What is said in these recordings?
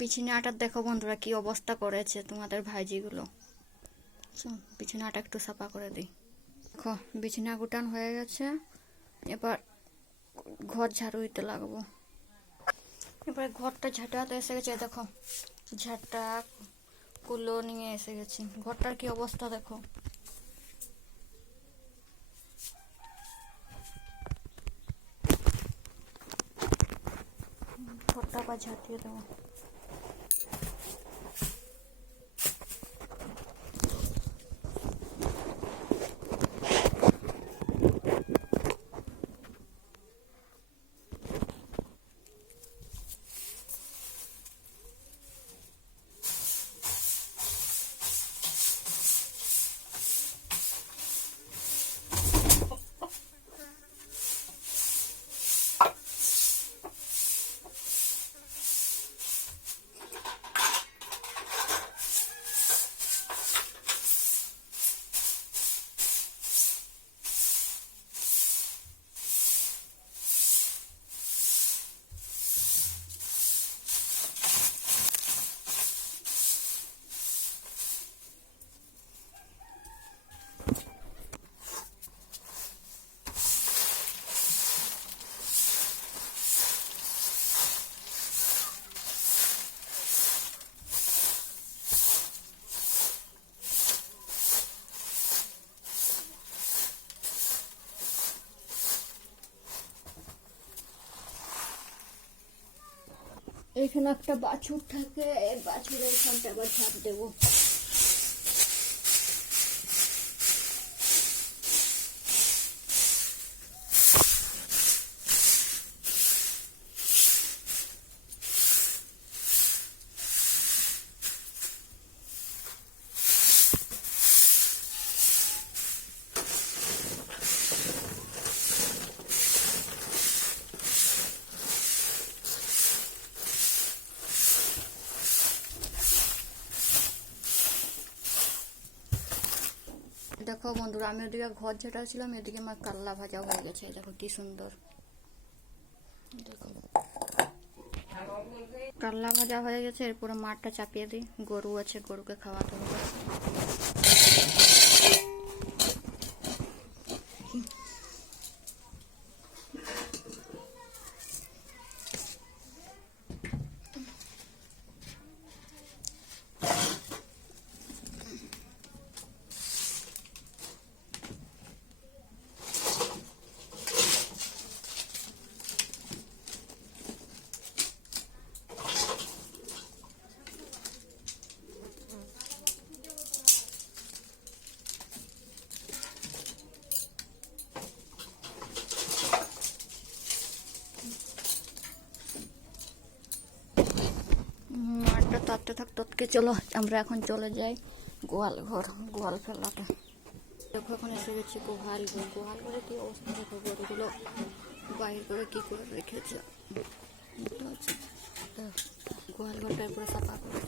বিছানাটা দেখো বন্ধুরা কি অবস্থা করেছে তোমাদের ভাইজিগুলো। বিছানাটা একটু সাফা করে দিই। দেখো বিছানা গুটান হয়ে গেছে, এবার ঘর ঝাড়ু দিতে লাগবো। এবার ঘরটা ঝাঁটাতে এসে গেছে, দেখো ঝাঁটা কুলো নিয়ে এসে গেছি। ঘরটার কি অবস্থা দেখো। ঘরটা আবার ঝাঁটিয়ে দেবো। এখানে একটা বাছুর থাকে, এই বাছুরের এখানটা আবার ঝাঁপ দেবো। দেখো বন্ধুরা, আমি ওদিকে ঘর ঝাঁটাচ্ছিলাম, এদিকে আমার কাল্লা ভাজা হয়ে গেছে। দেখো কি সুন্দর, দেখো কাল্লা ভাজা হয়ে গেছে। এরপরে মাঠটা চাপিয়ে দিই, গরু আছে গরুকে খাওয়াতে হবে। মাঠটা তাতে থাক তৎকে চলো আমরা এখন চলে যাই গোয়াল ঘর, গোয়াল ফেলাতে। দেখো এখন এসে গেছি গোয়াল ঘর। গোয়াল ঘরে কি অবস্থা দেখো, গরুগুলো বাইরে করে কি করে রেখেছে। গোয়াল ঘরটা পুরো সাফা করে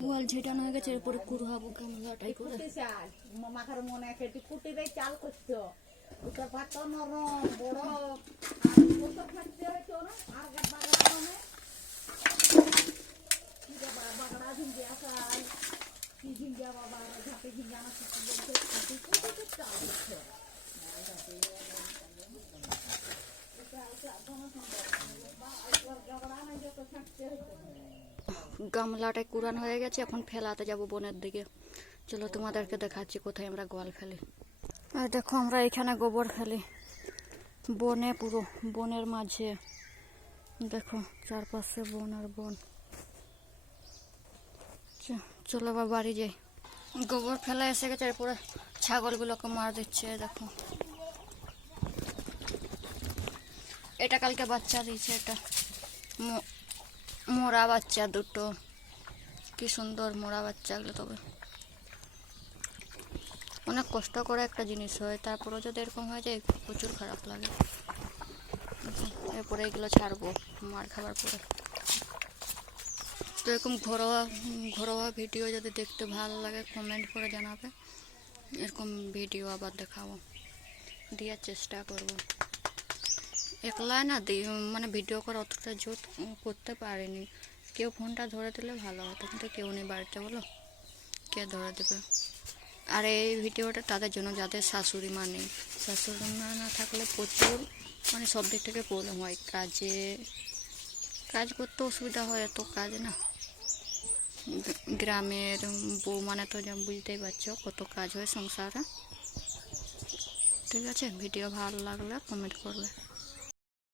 গোয়াল ঝেটানো হয়ে গেছে। এরপরে কুড়াবো গামলাটাই করে। মাখার মনে খেতে কুটি দেয় চাল করছো, ওটা পাতা নরম বড় আর খাচ্ছে আর বাগড়া বাগড়া ঝিঙ্গে আসাল কি ঝিঙ্গা বাবা ঝাঁপে ঝিঙ্গা আমার কিছু বলছে কুটি কুটি চাল দিচ্ছে গামলাটা কুড়ান হয়ে গেছে, এখন ফেলাতে যাব বনের দিকে। চলো তোমাদেরকে দেখাচ্ছি কোথায় আমরা গোয়াল ফেলি। আর দেখো আমরা এখানে গোবর ফেলি বনে, পুরো বনের মাঝে। দেখো চারপাশে বন আর বন। চলো আবার বাড়ি যাই। গোবর ফেলা এসে গেছে, এরপরে ছাগলগুলোকে মার দিচ্ছে। দেখো এটা কালকে বাচ্চা দিয়েছে, এটা মোরা বাচ্চা দুটো, কি সুন্দর মোরা বাচ্চাগুলো। তবে অনেক কষ্ট করে একটা জিনিস হয়, তারপরেও যদি এরকম হয়ে যায় প্রচুর খারাপ লাগে। এরপরে এগুলো ছাড়বো মার খাবার পরে। তো এরকম ঘরোয়া ঘরোয়া ভিডিও যদি দেখতে ভালো লাগে কমেন্ট করে জানাবে, এরকম ভিডিও আবার দেখাবো, দেওয়ার চেষ্টা করব। একলা না মানে ভিডিও করে অতটা জোর করতে পারিনি। কেউ ফোনটা ধরে দিলে ভালো হতো, কিন্তু কেউ নেই বাড়িতে, বলো কে ধরে দেবে। আর এই ভিডিওটা তাদের জন্য যাদের শাশুড়ি মা নেই। শাশুড়ি মা না থাকলে প্রচুর মানে সব দিক থেকে প্রবলেম হয়, কাজ করতে অসুবিধা হয়, এত কাজ না। গ্রামের বউ মানে তো বুঝতেই পারছো কত কাজ হয় সংসারে। ঠিক আছে, ভিডিও ভালো লাগলে কমেন্ট করবে।